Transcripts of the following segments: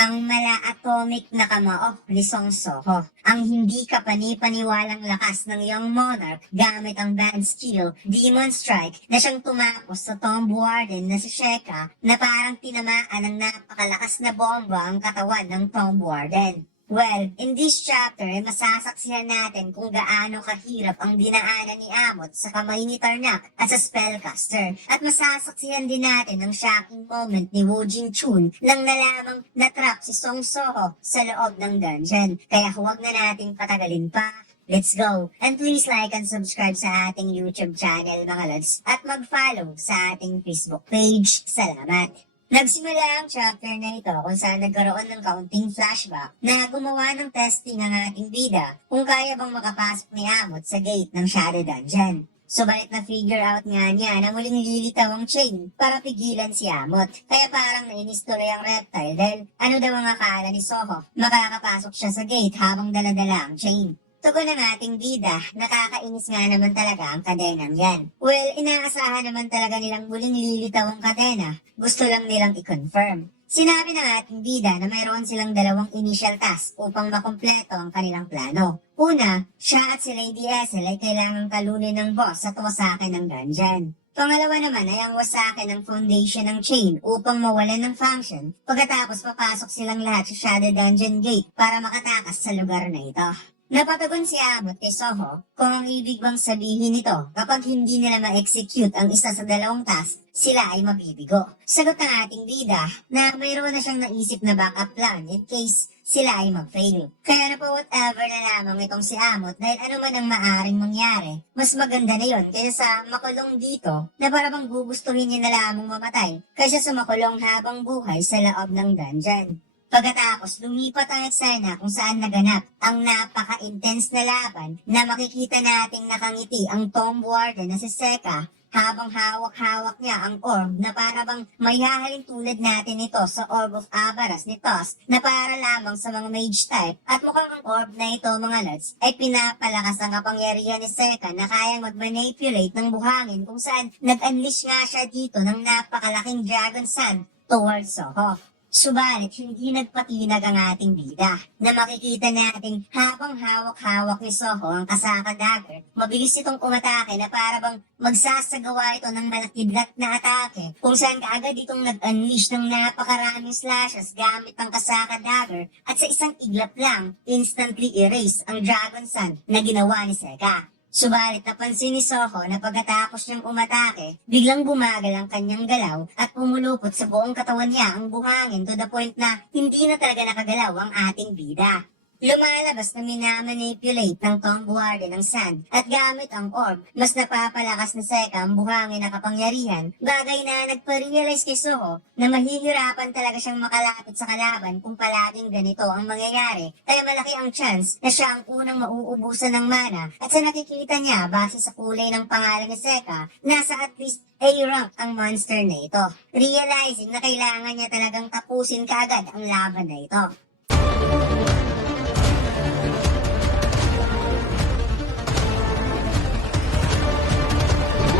ang mala-atomic na kamao ni Song Soho. Ang hindi kapani-paniwalang lakas ng Young Monarch gamit ang band skill Demon Strike na siyang tumapos sa Tom Warden na si Sheka na parang tinamaan ng napakalakas na bomba ang katawan ng Tom Warden. Well, in this chapter, masasaksihan natin kung gaano kahirap ang dinaanan ni Amot sa kamay ni Tarnak at sa spellcaster. At masasaksihan din natin ang shocking moment ni Woo Jin Chun nang nalamang natrap si Song Soho sa loob ng dungeon. Kaya huwag na nating patagalin pa. Let's go! And please like and subscribe sa ating YouTube channel mga lods at mag-follow sa ating Facebook page. Salamat! Nagsimula ang chapter na ito kung saan nagkaroon ng kaunting flashback na gumawa ng testing ang ating bida kung kaya bang makapasok ni Amot sa gate ng Shadow Dungeon. Subalit na figure out nga niya na muling lilitaw ang chain para pigilan si Amot. Kaya parang nainis tuloy ang reptile dahil ano daw ang akala ni Soho, makakapasok siya sa gate habang daladala ang chain. Tugon ng ating bida, nakakainis nga naman talaga ang kadenang yan. Well, inaasahan naman talaga nilang muling lilitaw ang kadena. Gusto lang nilang i-confirm. Sinabi ng ating bida na mayroon silang dalawang initial task upang makumpleto ang kanilang plano. Una, siya at si Lady Ethel ay kailangang talunin ng boss sa tuwasakin ng dungeon. Pangalawa naman ay ang wasakin ng foundation ng chain upang mawalan ng function pagkatapos papasok silang lahat sa Shadow Dungeon Gate para makatakas sa lugar na ito. Napatagon si Amot kay Soho kung ang ibig bang sabihin nito kapag hindi nila ma-execute ang isa sa dalawang task, sila ay mabibigo. Sagot ng ating bida na mayroon na siyang naisip na backup plan in case sila ay mag-fail. Kaya na po whatever na lamang itong si Amot dahil ano man ang maaring mangyari, mas maganda na yon kaysa sa makulong dito na parang gugustuhin niya na lamang mamatay kaysa sa makulong habang buhay sa loob ng dungeon. Pagkatapos, lumipat ang eksena kung saan naganap ang napaka-intense na laban na makikita nating nakangiti ang Tom Warden na si Seka habang hawak-hawak niya ang orb na para bang may hahalin tulad natin ito sa Orb of Avaras ni Toss na para lamang sa mga mage type at mukhang ang orb na ito mga lods ay pinapalakas ang kapangyarihan ni Seka na kayang mag-manipulate ng buhangin kung saan nag-unleash nga siya dito ng napakalaking Dragon Sun towards Soho. Subalit, hindi nagpatinag ang ating bida na makikita nating habang hawak-hawak ni Soho ang kasaka dagger, mabilis itong umatake na para bang magsasagawa ito ng malakidlat na atake kung saan kaagad itong nag-unleash ng napakaraming slashes gamit ang kasaka dagger at sa isang iglap lang, instantly erase ang Dragon Sun na ginawa ni Seka. Subalit napansin ni Soho na pagkatapos niyang umatake, biglang bumagal ang kanyang galaw at pumulupot sa buong katawan niya ang buhangin to the point na hindi na talaga nakagalaw ang ating bida. Lumalabas na minamanipulate ng Tom Warden ng sand at gamit ang orb, mas napapalakas na Seka ang buhangin na kapangyarihan, bagay na nagpa-realize kay Soho na mahihirapan talaga siyang makalapit sa kalaban kung palaging ganito ang mangyayari, kaya malaki ang chance na siya ang unang mauubusan ng mana at sa nakikita niya base sa kulay ng pangalan ni Seka, nasa at least A-rank ang monster na ito, realizing na kailangan niya talagang tapusin kaagad ang laban na ito.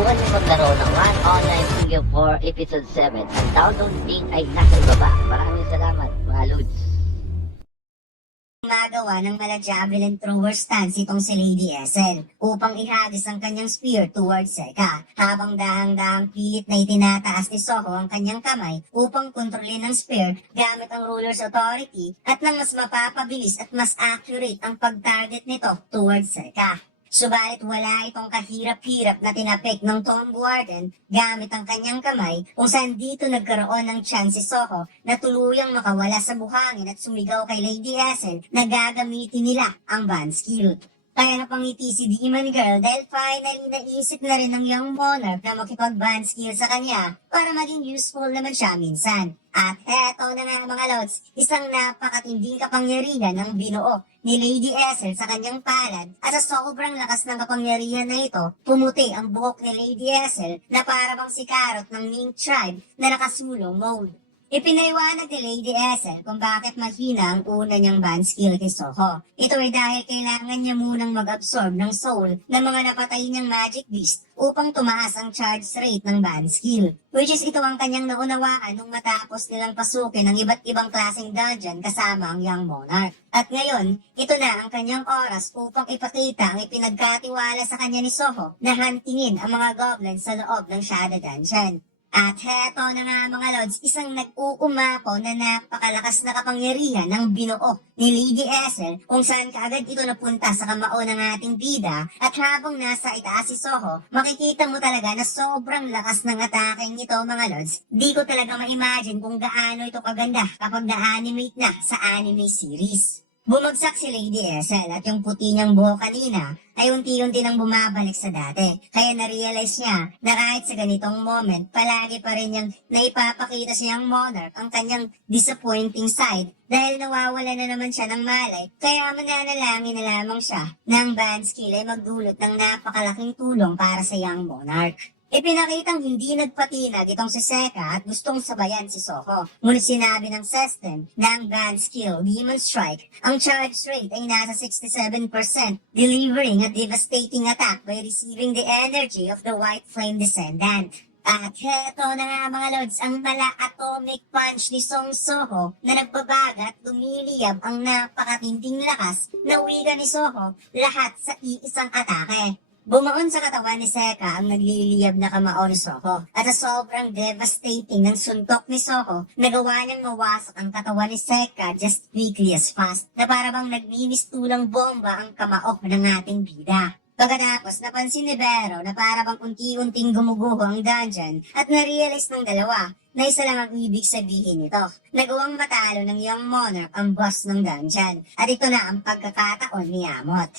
Subukan niyo maglaro ng One Online Single 4 Episode 7. Ang download link ay nasa baba. Maraming salamat mga Lods. Magawa ng mala javelin thrower stance itong si Lady Ethel upang ihagis ang kanyang spear towards Seka habang dahang-dahang pilit na itinataas ni Soho ang kanyang kamay upang kontrolin ang spear gamit ang ruler's authority at nang mas mapapabilis at mas accurate ang pag-target nito towards Seka. Subalit wala itong kahirap-hirap na tinapik ng Tom Warden gamit ang kanyang kamay kung saan dito nagkaroon ng chance si Soho na tuluyang makawala sa buhangin at sumigaw kay Lady Ethel na gagamitin nila ang band skill. Kaya napangiti si Demon Girl dahil finally naisip na rin ng Young Monarch na makipag-band skill sa kanya para maging useful naman siya minsan. At heto na nga mga lods, isang napakatinding kapangyarihan ang binuo ni Lady Ethel sa kanyang palad at sa sobrang lakas ng kapangyarihan na ito, pumuti ang buhok ni Lady Ethel na para bang si Carrot ng Mink Tribe na nakasulong mode. Ipinaliwanag ni Lady Essel kung bakit mahina ang una niyang band skill kay Soho. Ito ay dahil kailangan niya munang mag-absorb ng soul ng mga napatay niyang magic beast upang tumaas ang charge rate ng band skill. Which is ito ang kanyang naunawaan nung matapos nilang pasukin ng iba't ibang klaseng dungeon kasama ang Young Monarch. At ngayon, ito na ang kanyang oras upang ipakita ang ipinagkatiwala sa kanya ni Soho na hantingin ang mga goblins sa loob ng Shadow Dungeon. At heto na nga mga lords, isang nag-uumapaw na napakalakas na kapangyarihan ng binuo ni Lady Essel kung saan kaagad ito napunta sa kamao ng ating bida at habang nasa itaas si Soho, makikita mo talaga na sobrang lakas ng atake nito mga lords. Di ko talaga ma-imagine kung gaano ito kaganda kapag na-animate na sa anime series. Bumagsak si Lady Essel at yung puti niyang buhok kanina ay unti-unti nang bumabalik sa dati. Kaya na-realize niya na kahit sa ganitong moment, palagi pa rin niyang naipapakita sa Young Monarch ang kanyang disappointing side dahil nawawala na naman siya ng malay. Kaya mananalangin na lamang siya na ang band skill ay magdulot ng napakalaking tulong para sa Young Monarch. Ipinakitang hindi nagpatinag itong si Seka at gustong sabayan si Soho. Ngunit sinabi ng system na ang band skill, Demon Strike, ang charge rate ay nasa 67%, delivering a devastating attack by receiving the energy of the White Flame Descendant. At heto na nga mga lords, ang mala-atomic punch ni Song Soho na nagbabagat, lumiliyab ang napakatinding lakas na wika ni Soho lahat sa iisang atake. Bumaon sa katawan ni Seka ang nagliliyab na kamao ni Soho at sa sobrang devastating ng suntok ni Soho, nagawa niyang mawasak ang katawan ni Seka just quickly as fast na para bang nagmimistulang bomba ang kamao ng ating bida. Pagkatapos, napansin ni Vero na para bang unti-unting gumuguho ang dungeon at na-realize ng dalawa na isa lang ang ibig sabihin nito. Nagawang matalo ng Young Monarch ang boss ng dungeon at ito na ang pagkakataon ni Amot.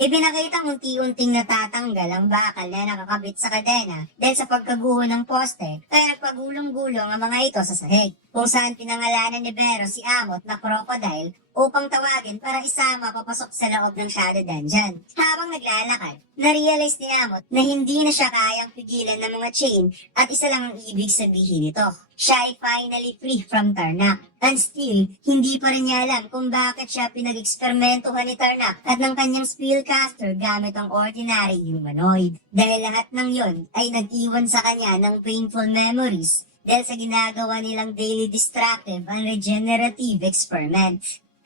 Ipinakitang unti-unting natatanggal ang bakal na nakakabit sa kadena dahil sa pagkaguho ng poste kaya nagpagulong-gulong ang mga ito sa sahig. Kung saan pinangalanan ni Vero si Amot na crocodile upang tawagin para isama papasok sa loob ng Shadow Dungeon. Habang naglalakad, na-realize ni Amot na hindi na siya kayang pigilan ng mga chain at isa lang ang ibig sabihin nito. Siya ay finally free from Tarnak. And still, hindi pa rin niya alam kung bakit siya pinag-eksperimentuhan ni Tarnak at ng kanyang spellcaster gamit ang ordinary humanoid. Dahil lahat ng yon ay nag-iwan sa kanya ng painful memories dahil sa ginagawa nilang daily destructive and regenerative experiment.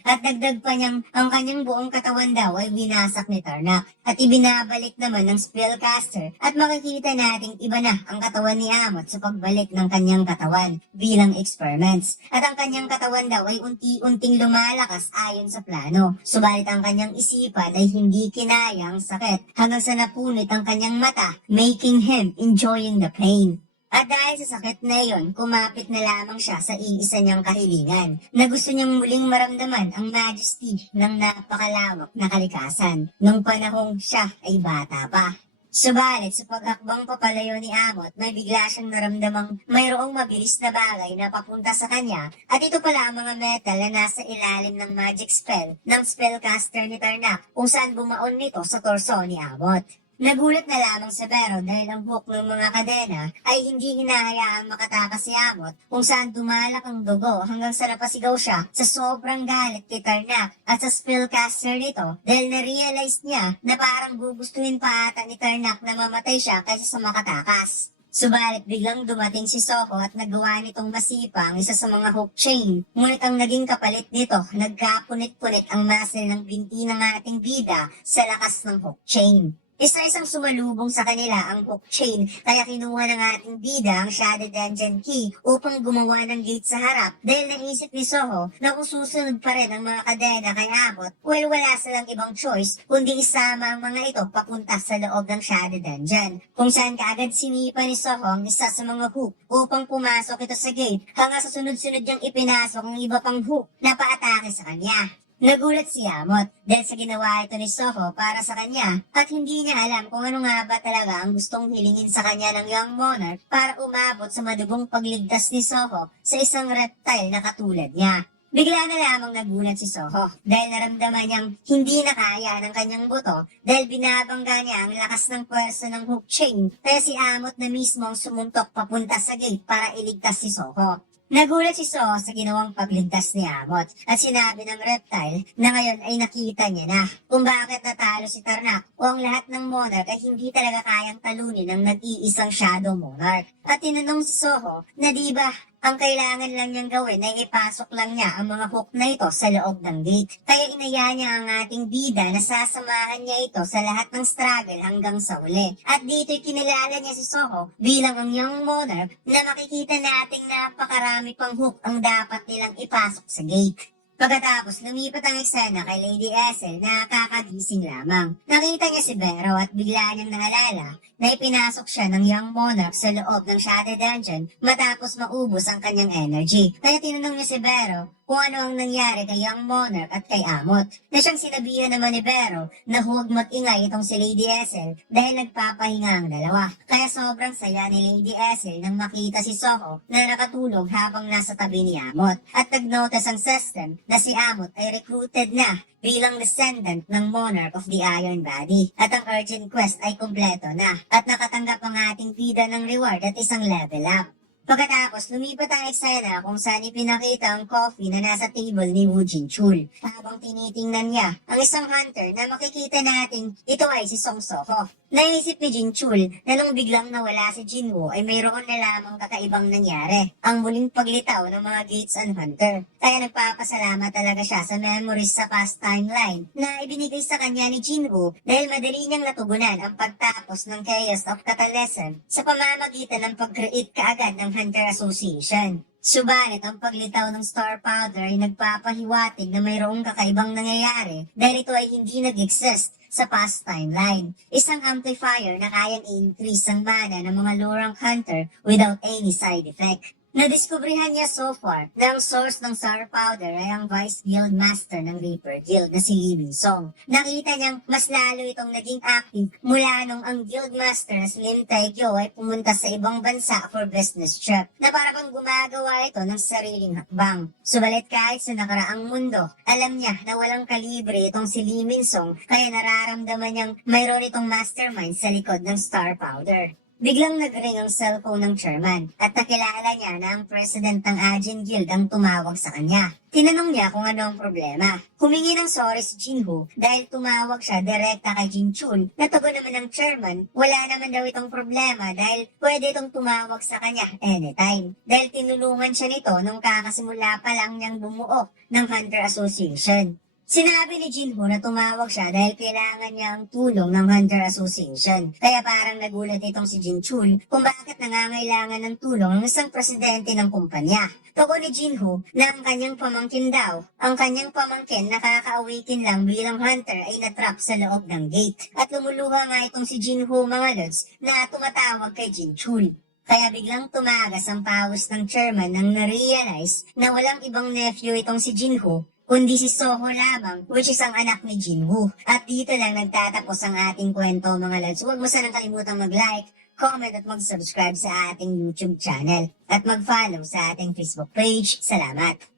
At dagdag pa niyang ang kanyang buong katawan daw ay winasak ni Tarnak at ibinabalik naman ng spellcaster at makikita nating iba na ang katawan ni Amot sa pagbalik ng kanyang katawan bilang experiments. At ang kanyang katawan daw ay unti-unting lumalakas ayon sa plano. Subalit ang kanyang isipan ay hindi kinaya ang sakit hanggang sa napunit ang kanyang mata, making him enjoying the pain. At dahil sa sakit na iyon, kumapit na lamang siya sa iisa niyang kahilingan na gusto niyang muling maramdaman ang majesty ng napakalawak na kalikasan nung panahong siya ay bata pa. Subalit sa pag-akbang papalayo ni Amot, may bigla siyang naramdamang mayroong mabilis na bagay na papunta sa kanya at ito pala ang mga metal na nasa ilalim ng magic spell ng spellcaster ni Tarnak kung saan bumaon nito sa torso ni Amot. Nagulat na lamang si Vero dahil ang hook ng mga kadena ay hindi hinahayaang makatakas si Amot kung saan dumalak ang dugo hanggang sa napasigaw siya sa sobrang galit kay Tarnak at sa spellcaster nito dahil na-realize niya na parang gugustuhin pa ata ni Tarnak na mamatay siya kaysa sa makatakas. Subalit biglang dumating si Soho at nagawa nitong masipa ang isa sa mga hook chain. Ngunit ang naging kapalit nito, nagkapunit-punit ang muscle ng binti ng ating bida sa lakas ng hook chain. Isa-isang sumalubong sa kanila ang hook chain kaya kinuha ng ating bida ang Shadow Dungeon Key upang gumawa ng gate sa harap dahil naisip ni Soho na kung susunod pa rin ang mga kadena kay Amot, well wala silang ibang choice kundi isama ang mga ito papunta sa loob ng Shadow Dungeon kung saan kaagad sinipa ni Soho ang isa sa mga hook upang pumasok ito sa gate hanggang sa sunod-sunod niyang ipinasok ang iba pang hook na paatake sa kanya. Nagulat si Amot dahil sa ginawa ito ni Soho para sa kanya at hindi niya alam kung ano nga ba talaga ang gustong hilingin sa kanya ng Young Monarch para umabot sa madugong pagligtas ni Soho sa isang reptile na katulad niya. Bigla na lamang nagulat si Soho dahil naramdaman niyang hindi na kaya ng kanyang buto dahil binabangga niya ang lakas ng pwersa ng hook chain kaya si Amot na mismo ang sumuntok papunta sa gate para iligtas si Soho. Nagulat si Soho sa ginawang pagligtas ni Amot at sinabi ng reptile na ngayon ay nakita niya na kung bakit natalo si Tarnak o ang lahat ng monarch ay hindi talaga kayang talunin ng nag-iisang shadow monarch. At tinanong si Soho na di ba ang kailangan lang niyang gawin ay ipasok lang niya ang mga hook na ito sa loob ng gate. Kaya inaya niya ang ating bida na sasamahan niya ito sa lahat ng struggle hanggang sa uli. At dito'y kinilala niya si Soho bilang ang young monarch na makikita nating napakarami pang hook ang dapat nilang ipasok sa gate. Pagkatapos, lumipat ang eksena kay Lady Ethel na kakagising lamang. Nakita niya si Bero at bigla niyang naalala na ipinasok siya ng young monarch sa loob ng Shadow Dungeon matapos maubos ang kanyang energy. Kaya tinanong niya si Bero kung ano ang nangyari kay young monarch at kay Amot. Na siyang sinabihan naman ni Bero na huwag mag-ingay itong si Lady Ethel dahil nagpapahinga ang dalawa. Kaya sobrang saya ni Lady Ethel nang makita si Soho na nakatulog habang nasa tabi ni Amot. At nag-notice ang system na si Amot ay recruited na bilang descendant ng Monarch of the Iron Body. At ang urgent quest ay kumpleto na at nakatanggap ang ating bida ng reward at isang level up. Pagkatapos, lumipat ang eksena kung saan ipinakita ang coffee na nasa table ni Woo Jin-chul. Habang tinitingnan niya ang isang hunter na makikita natin ito ay si Song Soho. Naisip ni Jin-chul na nung biglang nawala si Jinwoo ay mayroon na lamang kakaibang nangyari. Ang muling paglitaw ng mga gates and hunter. Kaya nagpapasalamat talaga siya sa memories sa past timeline na ibinigay sa kanya ni Jinwoo dahil madali niyang natugunan ang pagtapos ng Chaos of Catalysm sa pamamagitan ng pag-create kaagad ng Hunter Association. Subalit ang paglitaw ng star powder ay nagpapahiwatig na mayroong kakaibang nangyayari dahil ito ay hindi nag-exist sa past timeline. Isang amplifier na kayang i-increase ang mana ng mga lorang hunter without any side effect. Nadiskubrihan niya so far na ang source ng star powder ay ang Vice Guild Master ng Reaper Guild na si Lee Min-song. Nakita niyang mas lalo itong naging active mula nung ang Guild Master na si Lim Taekyo ay pumunta sa ibang bansa for business trip na para bang gumagawa ito ng sariling hakbang. Subalit kahit sa nakaraang mundo, alam niya na walang kalibre itong si Lee Min-song kaya nararamdaman niyang mayroon itong mastermind sa likod ng star powder. Biglang nag-ring ang cellphone ng chairman at nakilala niya na ang president ng Ajin Guild ang tumawag sa kanya. Tinanong niya kung ano ang problema. Humingi ng sorry si Jinwoo dahil tumawag siya direkta kay Jin-chul na tugon naman ng chairman, wala naman daw itong problema dahil pwede itong tumawag sa kanya anytime. Dahil tinulungan siya nito nung kakasimula pa lang niyang bumuo ng Hunter Association. Sinabi ni Jinwoo na tumawag siya dahil kailangan niya ang tulong ng Hunter Association. Kaya parang nagulat itong si Jin-chul kung bakit nangangailangan ng tulong ng isang presidente ng kumpanya. Tugon ni Jinwoo na ang kanyang pamangkin daw, ang kanyang pamangkin na kaka-awaken lang bilang hunter ay natrap sa loob ng gate. At lumuluha nga itong si Jinwoo mga lods na tumatawag kay Jin-chul. Kaya biglang tumagas ang pawis ng chairman nang na-realize na walang ibang nephew itong si Jinwoo kundi si Soho lamang, which is ang anak ni Jinwoo. At dito lang nagtatapos ang ating kwento mga lads. Huwag mo sanang kalimutang mag-like, comment at mag-subscribe sa ating YouTube channel. At mag-follow sa ating Facebook page. Salamat!